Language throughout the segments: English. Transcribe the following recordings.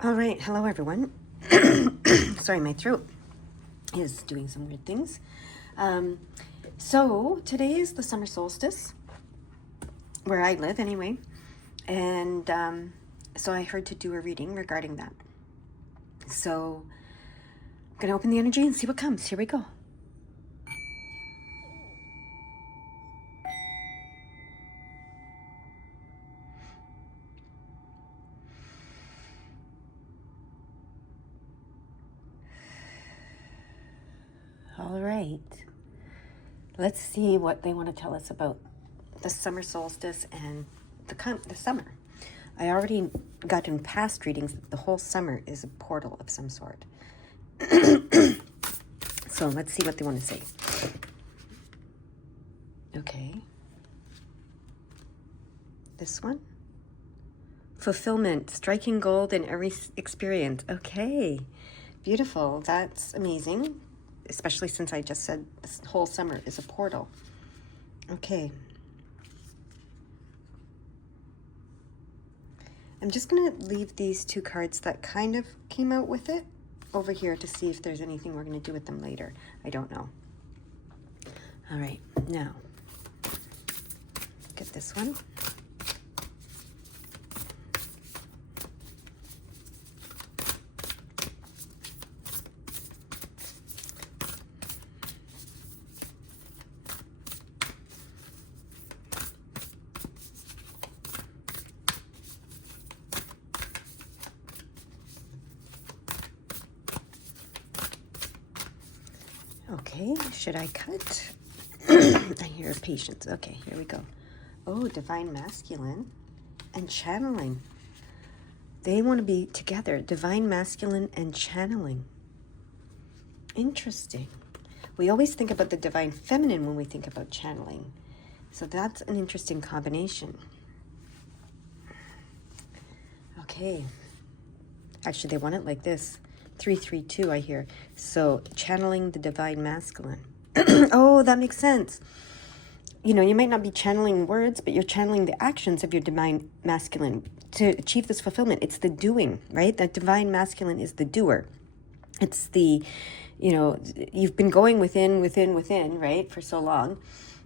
All right, hello everyone. Sorry, my throat is doing some weird things. So today is the summer solstice, where I live anyway, and so I heard to do a reading regarding that. So I'm gonna open the energy and see what comes. Here we go. All right, let's see what they want to tell us about the summer solstice and the summer. I already got in past readings that the whole summer is a portal of some sort. So let's see what they want to say. Okay. This one. Fulfillment, striking gold in every experience. Okay. Beautiful. That's amazing. Especially since I just said this whole summer is a portal. Okay. I'm just going to leave these two cards that kind of came out with it over here to see if there's anything we're going to do with them later. I don't know. All right. Now, get this one. Okay, should I cut? I hear patience. Okay, here we go. Oh, divine masculine and channeling. They want to be together. Divine masculine and channeling. Interesting. We always think about the divine feminine when we think about channeling. So that's an interesting combination. Okay. Actually, they want it like this. 332, I hear. So, channeling the divine masculine. Oh, that makes sense. You know, you might not be channeling words, but you're channeling the actions of your divine masculine to achieve this fulfillment. It's the doing, right? That divine masculine is the doer. It's the, you know, you've been going within, right, for so long.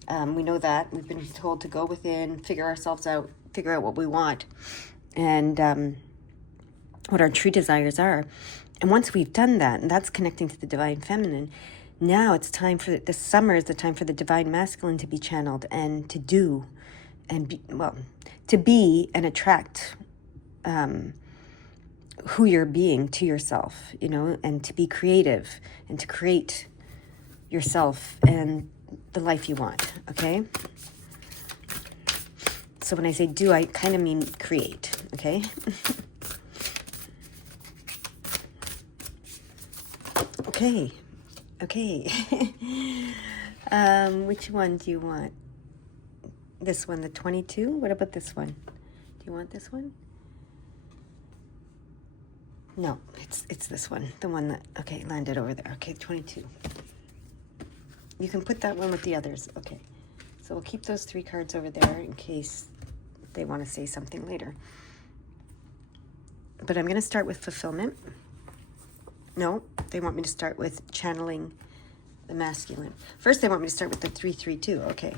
We know that. We've been told to go within, figure ourselves out, figure out what we want, and what our true desires are. And once we've done that, and that's connecting to the divine feminine, now it's time for, this summer is the time for the divine masculine to be channeled and to do and be, well, to be and attract who you're being to yourself, you know, and to be creative and to create yourself and the life you want, okay? So when I say do, I kind of mean create, okay? Okay. Which one do you want? This one, the 22? What about this one? Do you want this one? No, it's this one. The one that, okay, landed over there. Okay, 22. You can put that one with the others. Okay. So we'll keep those three cards over there in case they want to say something later. But I'm going to start with fulfillment. No, they want me to start with channeling the masculine. First, they want me to start with the 332. Okay.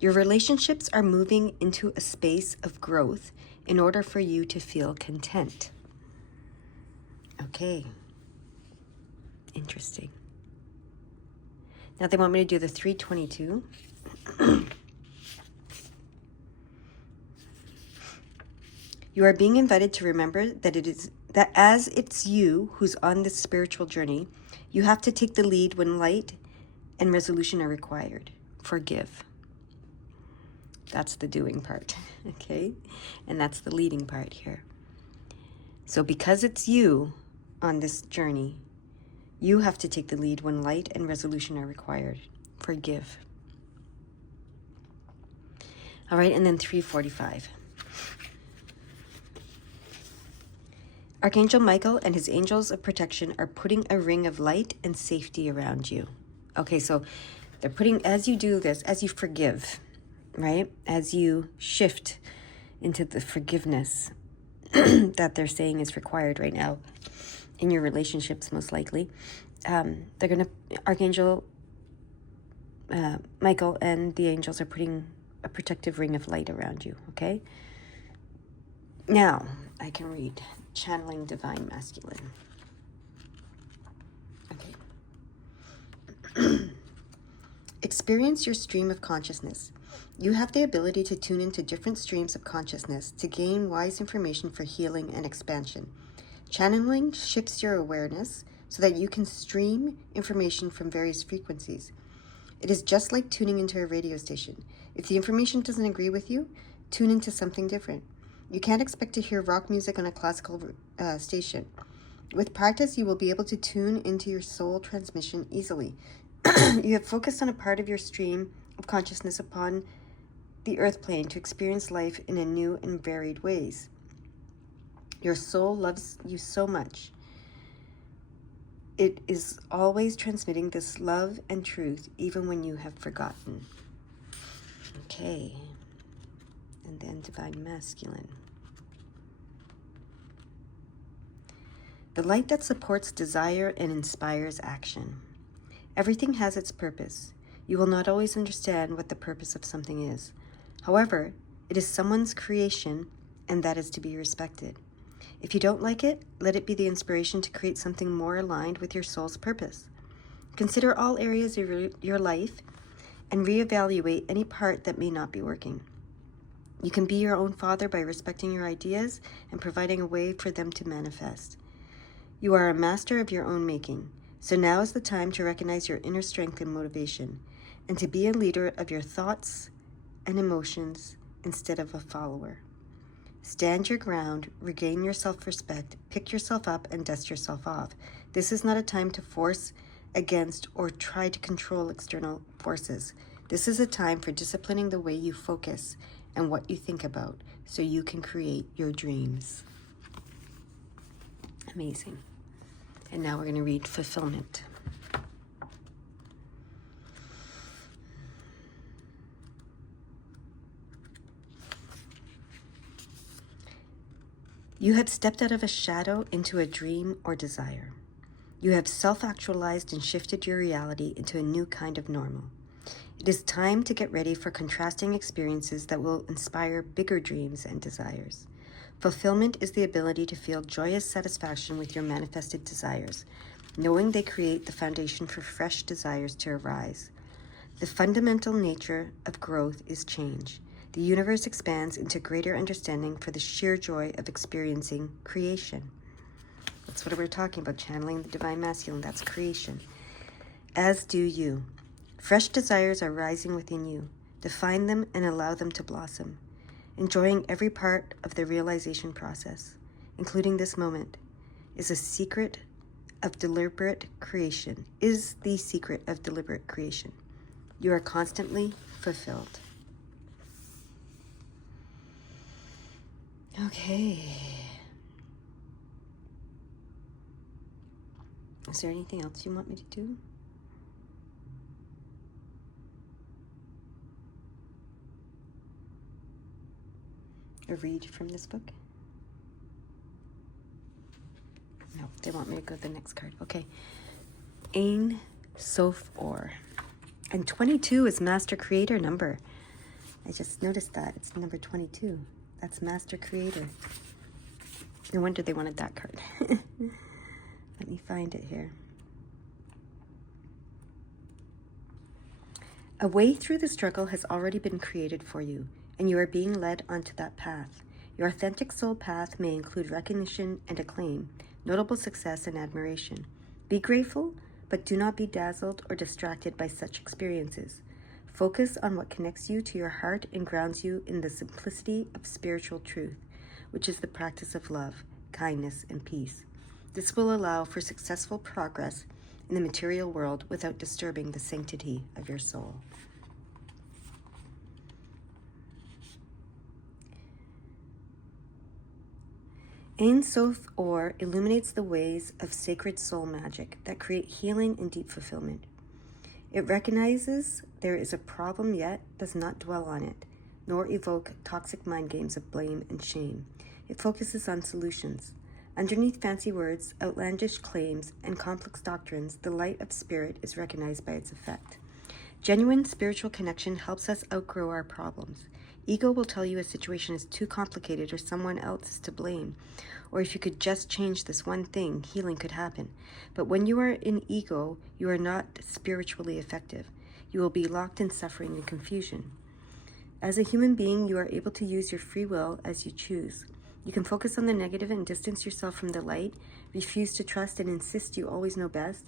Your relationships are moving into a space of growth in order for you to feel content. Okay. Interesting. Now they want me to do the 322. You are being invited to remember that as it's you who's on this spiritual journey, you have to take the lead when light and resolution are required. Forgive. That's the doing part, okay? And that's the leading part here. So because it's you on this journey, you have to take the lead when light and resolution are required. Forgive. All right, and then 345. Archangel Michael and his angels of protection are putting a ring of light and safety around you. Okay, so they're putting, as you do this, as you forgive, right? As you shift into the forgiveness that they're saying is required right now in your relationships, most likely. They're going to, Archangel Michael and the angels are putting a protective ring of light around you, okay? Now, I can read Channeling Divine Masculine. Okay. Experience your stream of consciousness. You have the ability to tune into different streams of consciousness to gain wise information for healing and expansion. Channeling shifts your awareness so that you can stream information from various frequencies. It is just like tuning into a radio station. If the information doesn't agree with you, tune into something different. You can't expect to hear rock music on a classical station. With practice, you will be able to tune into your soul transmission easily. You have focused on a part of your stream of consciousness upon the earth plane to experience life in a new and varied ways. Your soul loves you so much. It is always transmitting this love and truth even when you have forgotten. Okay. And then Divine Masculine. The light that supports desire and inspires action. Everything has its purpose. You will not always understand what the purpose of something is. However, it is someone's creation, and that is to be respected. If you don't like it, let it be the inspiration to create something more aligned with your soul's purpose. Consider all areas of your life and reevaluate any part that may not be working. You can be your own father by respecting your ideas and providing a way for them to manifest. You are a master of your own making, so now is the time to recognize your inner strength and motivation, and to be a leader of your thoughts and emotions instead of a follower. Stand your ground, regain your self-respect, pick yourself up, and dust yourself off. This is not a time to force against or try to control external forces. This is a time for disciplining the way you focus and what you think about so you can create your dreams. Amazing. And now we're going to read Fulfillment. You have stepped out of a shadow into a dream or desire. You have self-actualized and shifted your reality into a new kind of normal. It is time to get ready for contrasting experiences that will inspire bigger dreams and desires. Fulfillment is the ability to feel joyous satisfaction with your manifested desires, knowing they create the foundation for fresh desires to arise. The fundamental nature of growth is change. The universe expands into greater understanding for the sheer joy of experiencing creation. That's what we're talking about, channeling the Divine Masculine. That's creation. As do you. Fresh desires are rising within you. Define them and allow them to blossom. Enjoying every part of the realization process, including this moment, is the secret of deliberate creation. You are constantly fulfilled. Okay. Is there anything else you want me to do? Or read from this book? No, they want me to go to the next card. Okay. Ein Sof Or. And 22 is Master Creator number. I just noticed that. It's number 22. That's Master Creator. No wonder they wanted that card. Let me find it here. A way through the struggle has already been created for you, and you are being led onto that path. Your authentic soul path may include recognition and acclaim, notable success and admiration. Be grateful, but do not be dazzled or distracted by such experiences. Focus on what connects you to your heart and grounds you in the simplicity of spiritual truth, which is the practice of love, kindness, and peace. This will allow for successful progress in the material world without disturbing the sanctity of your soul. Ein Sof Or illuminates the ways of sacred soul magic that create healing and deep fulfillment. It recognizes there is a problem yet does not dwell on it, nor evoke toxic mind games of blame and shame. It focuses on solutions. Underneath fancy words, outlandish claims, and complex doctrines, the light of spirit is recognized by its effect. Genuine spiritual connection helps us outgrow our problems. Ego will tell you a situation is too complicated or someone else is to blame, or if you could just change this one thing, healing could happen. But when you are in ego, you are not spiritually effective. You will be locked in suffering and confusion. As a human being, you are able to use your free will as you choose. You can focus on the negative and distance yourself from the light, refuse to trust and insist you always know best,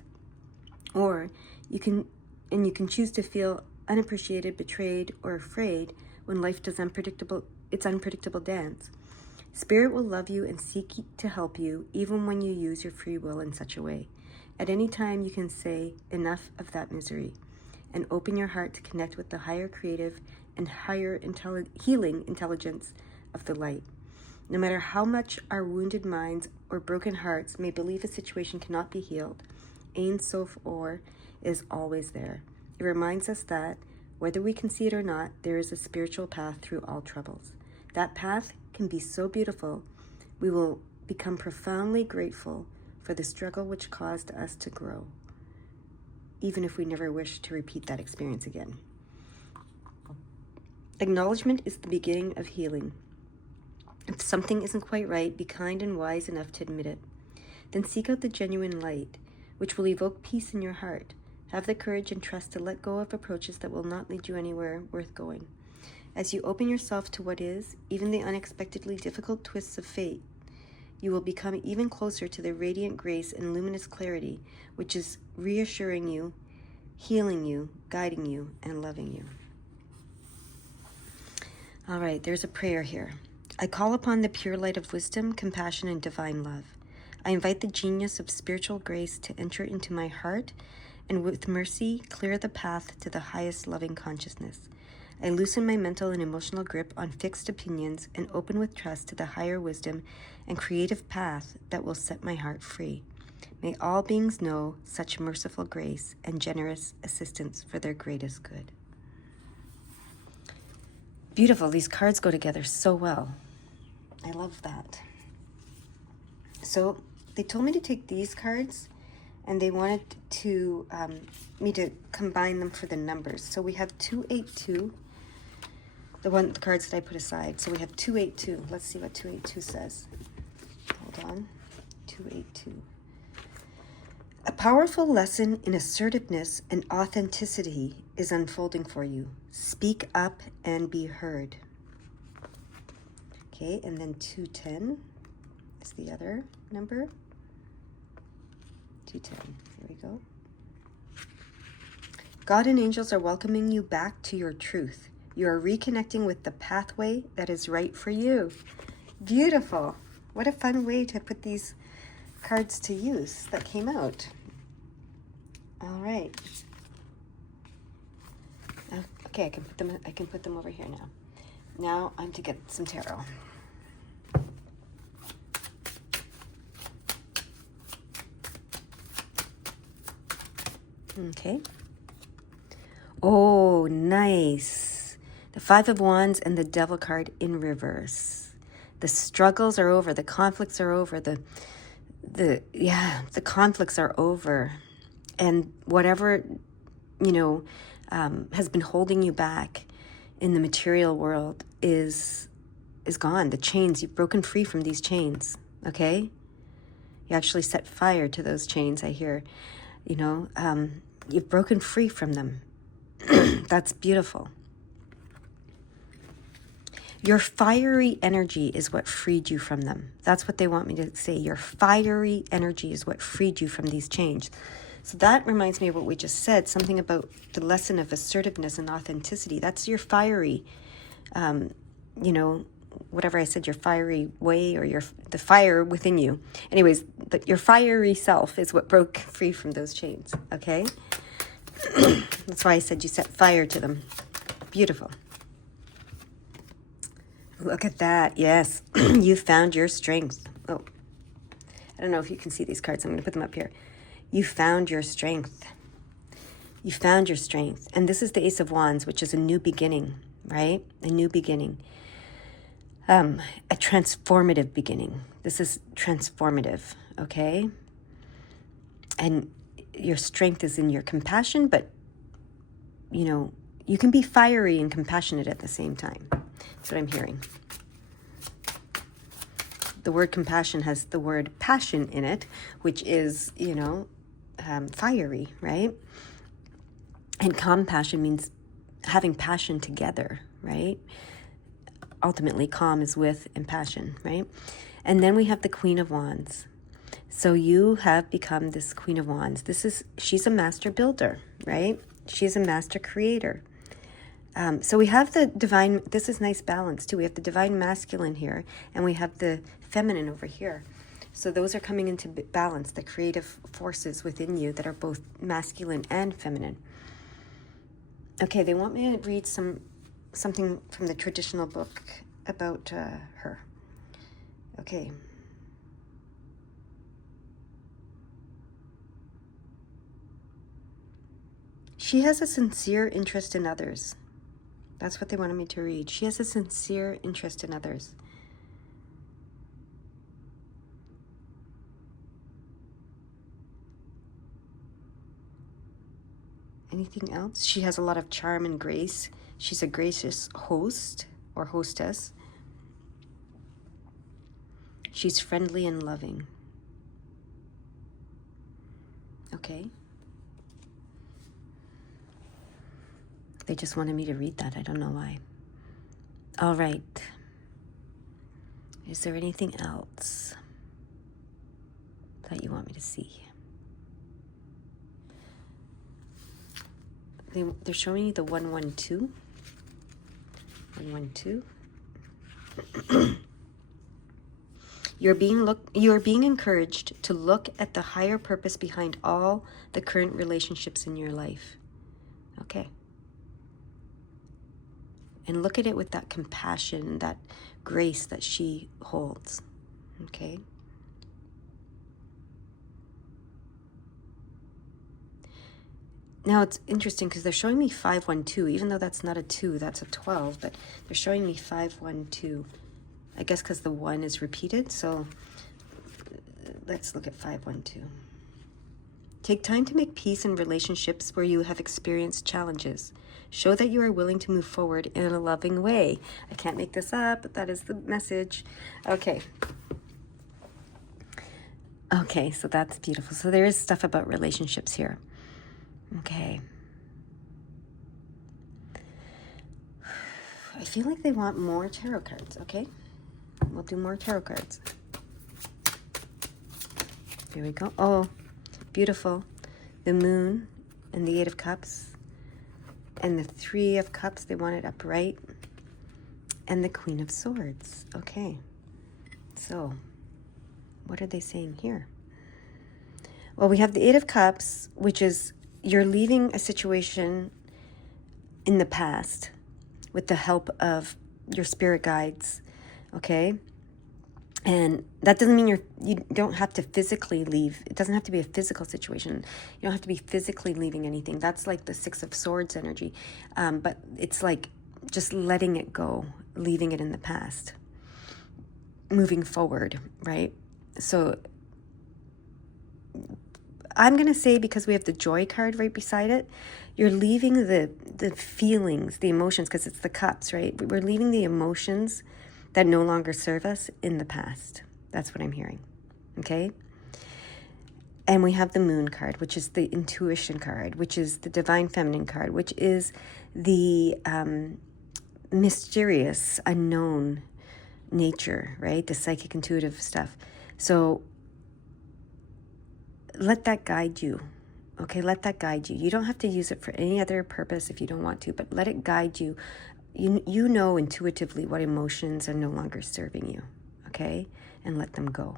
or you can choose to feel unappreciated, betrayed, or afraid when life does its unpredictable dance. Spirit will love you and seek to help you even when you use your free will in such a way. At any time you can say enough of that misery and open your heart to connect with the higher creative and higher healing intelligence of the light. No matter how much our wounded minds or broken hearts may believe a situation cannot be healed, Ein Sof Or is always there. It reminds us that, whether we can see it or not, there is a spiritual path through all troubles. That path can be so beautiful, we will become profoundly grateful for the struggle which caused us to grow, even if we never wish to repeat that experience again. Acknowledgement is the beginning of healing. If something isn't quite right, be kind and wise enough to admit it. Then seek out the genuine light, which will evoke peace in your heart. Have the courage and trust to let go of approaches that will not lead you anywhere worth going. As you open yourself to what is, even the unexpectedly difficult twists of fate, you will become even closer to the radiant grace and luminous clarity, which is reassuring you, healing you, guiding you, and loving you. All right, there's a prayer here. I call upon the pure light of wisdom, compassion, and divine love. I invite the genius of spiritual grace to enter into my heart and with mercy clear the path to the highest loving consciousness. I loosen my mental and emotional grip on fixed opinions and open with trust to the higher wisdom and creative path that will set my heart free. May all beings know such merciful grace and generous assistance for their greatest good. Beautiful. These cards go together so well. I love that. So they told me to take these cards and they wanted to me to combine them for the numbers. So we have 282, the cards that I put aside. So we have 282. Let's see what 282 says. Hold on. 282. A powerful lesson in assertiveness and authenticity is unfolding for you. Speak up and be heard. Okay, and then 210 is the other number. 210, here we go. God and angels are welcoming you back to your truth. You are reconnecting with the pathway that is right for you. Beautiful. What a fun way to put these cards to use that came out. All right. Okay, I can put them over here now. Now I'm to get some tarot. Okay. Oh, nice. The Five of Wands and the Devil card in reverse. The struggles are over. The conflicts are over. The conflicts are over. And whatever, has been holding you back in the material world is gone. The chains, you've broken free from these chains, okay? You actually set fire to those chains, I hear. You've broken free from them. That's beautiful. Your fiery energy is what freed you from them. That's what they want me to say. Your fiery energy is what freed you from these chains. So that reminds me of what we just said, something about the lesson of assertiveness and authenticity. That's your fiery, whatever I said, your fiery way or the fire within you. Anyways, but your fiery self is what broke free from those chains, okay? That's why I said you set fire to them. Beautiful. Look at that. Yes, you found your strength. Oh, I don't know if you can see these cards. I'm going to put them up here. You found your strength. You found your strength. And this is the Ace of Wands, which is a new beginning, right? A new beginning. A transformative beginning. This is transformative, okay? And your strength is in your compassion, but, you know, you can be fiery and compassionate at the same time. That's what I'm hearing. The word compassion has the word passion in it, which is, you know, fiery, right? And compassion means having passion together, right? Ultimately, calm is with and passion, right? And then we have the Queen of Wands. So you have become this Queen of Wands. She's a master builder, right? She's a master creator. So we have the divine, this is nice balance too. We have the divine masculine here, and we have the feminine over here. So those are coming into balance, the creative forces within you that are both masculine and feminine. Okay, they want me to read something from the traditional book about her. Okay. She has a sincere interest in others. That's what they wanted me to read. She has a sincere interest in others. Anything else? She has a lot of charm and grace. She's a gracious host or hostess. She's friendly and loving. Okay. They just wanted me to read that. I don't know why. All right. Is there anything else that you want me to see? They're showing you the 112. 112. You're being encouraged to look at the higher purpose behind all the current relationships in your life. Okay. And look at it with that compassion, that grace that she holds. Okay. Now it's interesting because they're showing me 512, even though that's not a 2, that's a 12, but they're showing me 512. I guess because the 1 is repeated, so let's look at 512. Take time to make peace in relationships where you have experienced challenges. Show that you are willing to move forward in a loving way. I can't make this up, but that is the message. Okay. Okay, so that's beautiful. So there is stuff about relationships here. Okay. I feel like they want more tarot cards, okay? We'll do more tarot cards. Here we go. Oh, beautiful. The Moon and the 8 of Cups. And the 3 of Cups, they want it upright. And the Queen of Swords. Okay. So, what are they saying here? Well, we have the 8 of Cups, which is you're leaving a situation in the past with the help of your spirit guides, okay? And that doesn't mean you don't have to physically leave. It doesn't have to be a physical situation. You don't have to be physically leaving anything. That's like the 6 of Swords energy. But it's like just letting it go, leaving it in the past, moving forward, right? So I'm going to say, because we have the Joy card right beside it, you're leaving the feelings, the emotions, because it's the cups, right? We're leaving the emotions that no longer serve us in the past. That's what I'm hearing, okay? And we have the Moon card, which is the intuition card, which is the divine feminine card, which is the mysterious, unknown nature, right? The psychic, intuitive stuff. So let that guide you, okay? Let that guide you. You don't have to use it for any other purpose if you don't want to, but let it guide you. You know intuitively what emotions are no longer serving you, okay? And let them go.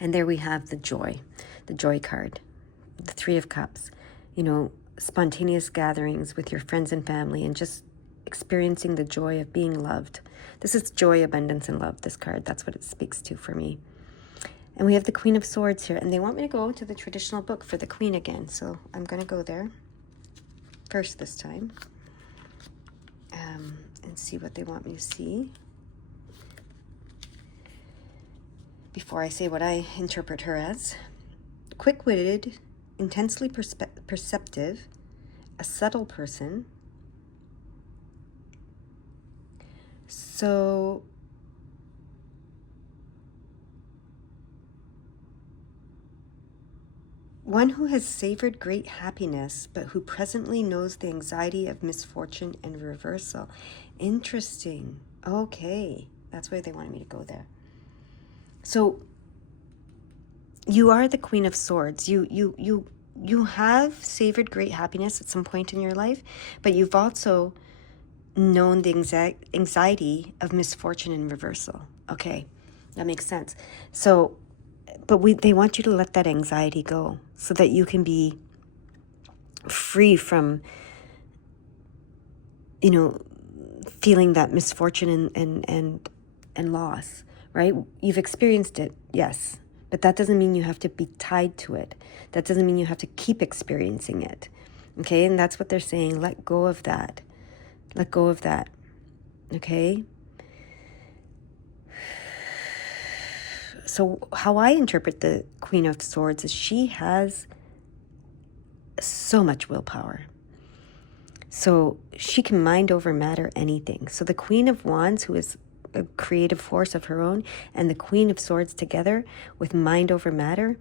And there we have the Joy card, the 3 of Cups. You know, spontaneous gatherings with your friends and family and just experiencing the joy of being loved. This is joy, abundance, and love, this card. That's what it speaks to for me. And we have the Queen of Swords here. And they want me to go to the traditional book for the Queen again. So I'm going to go there first this time. And see what they want me to see. Before I say what I interpret her as. Quick-witted, intensely perceptive, a subtle person. So one who has savored great happiness, but who presently knows the anxiety of misfortune and reversal. Interesting. Okay, that's why they wanted me to go there. So you are the Queen of Swords. You have savored great happiness at some point in your life, but you've also known the anxiety of misfortune and reversal. Okay, that makes sense. So, but they want you to let that anxiety go so that you can be free from, feeling that misfortune and loss, right? You've experienced it, yes, but that doesn't mean you have to be tied to it. That doesn't mean you have to keep experiencing it. Okay, and that's what they're saying. Let go of that. Let go of that. Okay? So how I interpret the Queen of Swords is she has so much willpower. So she can mind over matter anything. So the Queen of Wands, who is a creative force of her own, and the Queen of Swords together with mind over matter,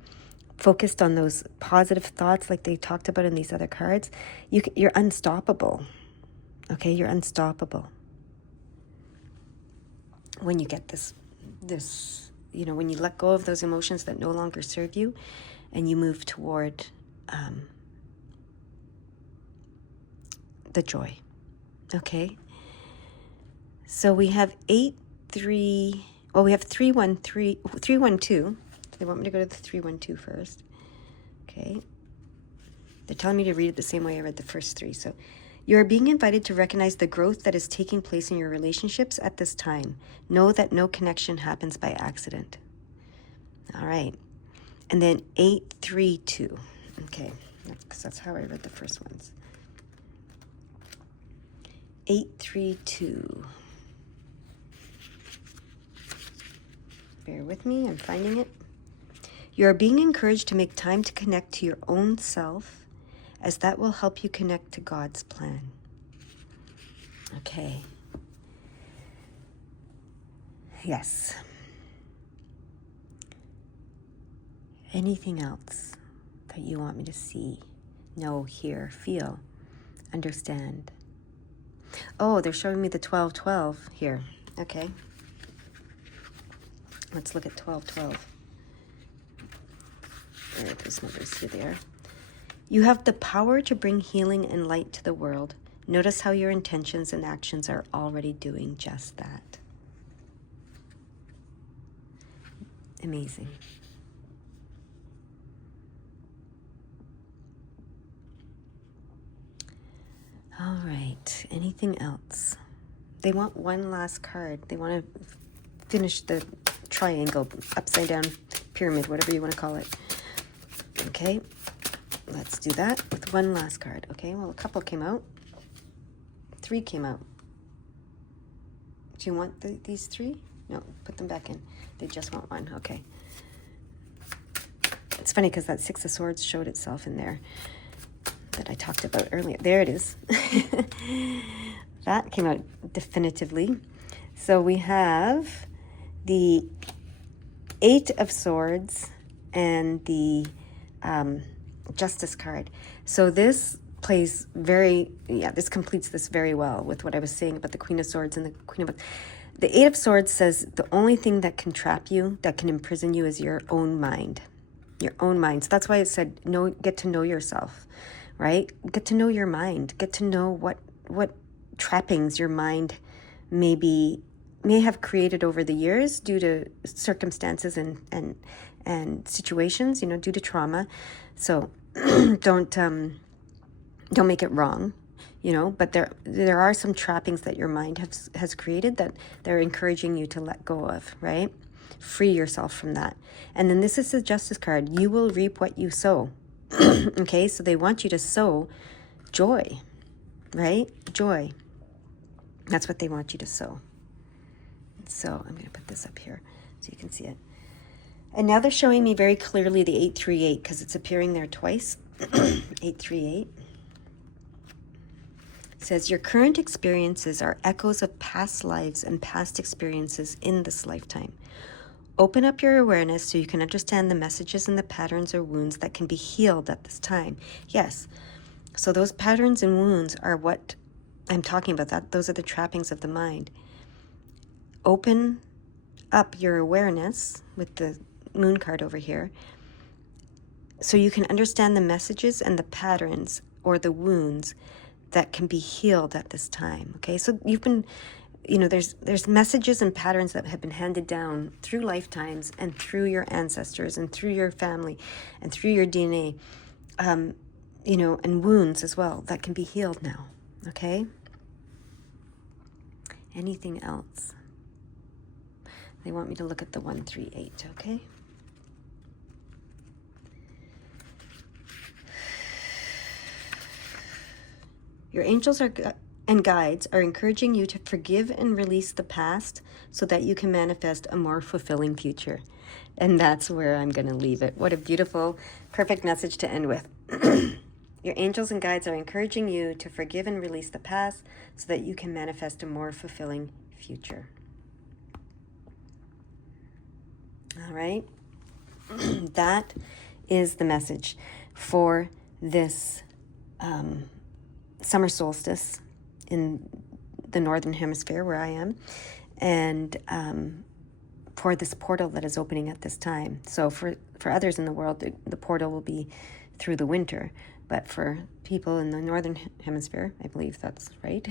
focused on those positive thoughts like they talked about in these other cards, you're unstoppable. Okay, you're unstoppable. When you get this, when you let go of those emotions that no longer serve you, and you move toward the joy. Okay. So we have 8-3. Well, we have 3-1-3, 3-1-2. They want me to go to the 3-1-2 first. Okay. They're telling me to read it the same way I read the first three. So you are being invited to recognize the growth that is taking place in your relationships at this time. Know that no connection happens by accident. All right. And then 8-3-2. Okay. That's how I read the first ones. 8-3-2. Bear with me, I'm finding it. You are being encouraged to make time to connect to your own self, as that will help you connect to God's plan. Okay. Yes. Anything else that you want me to see, know, hear, feel, understand? Oh, they're showing me the 12-12 here. Okay. Let's look at 12-12. Where are those numbers? Here they are. You have the power to bring healing and light to the world. Notice how your intentions and actions are already doing just that. Amazing. All right. Anything else? They want one last card. They want to finish the triangle, upside down pyramid, whatever you want to call it. Okay. Let's do that with one last card. Okay. Well, a couple came out. 3 came out. Do you want these 3? No, put them back in. They just want 1. Okay. It's funny because that 6 of Swords showed itself in there that I talked about earlier. There it is. That came out definitively. So we have the 8 of Swords and the Justice card. So this plays this completes this very well with what I was saying about the Queen of Swords and the Queen of... The 8 of Swords says the only thing that can trap you, that can imprison you, is your own mind. Your own mind. So that's why it said, get to know yourself, right? Get to know your mind. Get to know what trappings your mind may have created over the years due to circumstances and situations, due to trauma. So don't make it wrong, but there are some trappings that your mind has created that they're encouraging you to let go of, right? free yourself from that. And then this is the Justice card. You will reap what you sow. Okay, so they want you to sow joy, right? Joy. That's what they want you to sow. So I'm going to put this up here so you can see it. And now they're showing me very clearly the 838 because it's appearing there twice. 838. It says, your current experiences are echoes of past lives and past experiences in this lifetime. Open up your awareness so you can understand the messages and the patterns or wounds that can be healed at this time. Yes, so those patterns and wounds are what I'm talking about. That those are the trappings of the mind. Open up your awareness with the moon card over here so you can understand the messages and the patterns or the wounds that can be healed at this time. Okay, so you've been, there's messages and patterns that have been handed down through lifetimes and through your ancestors and through your family and through your DNA, and wounds as well that can be healed now. Okay. Anything else? They want me to look at the 138. Okay. Your angels and guides are encouraging you to forgive and release the past so that you can manifest a more fulfilling future. And that's where I'm going to leave it. What a beautiful, perfect message to end with. Your angels and guides are encouraging you to forgive and release the past so that you can manifest a more fulfilling future. All right. That is the message for this summer solstice in the northern hemisphere where I am, and for this portal that is opening at this time. So for others in the world, the portal will be through the winter, but for people in the northern hemisphere, I believe that's right,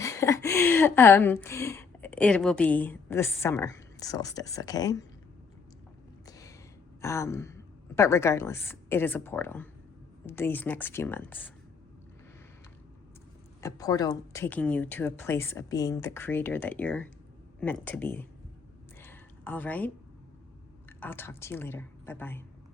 it will be the summer solstice, okay? But regardless, it is a portal these next few months. A portal taking you to a place of being the creator that you're meant to be. All right? I'll talk to you later. Bye-bye.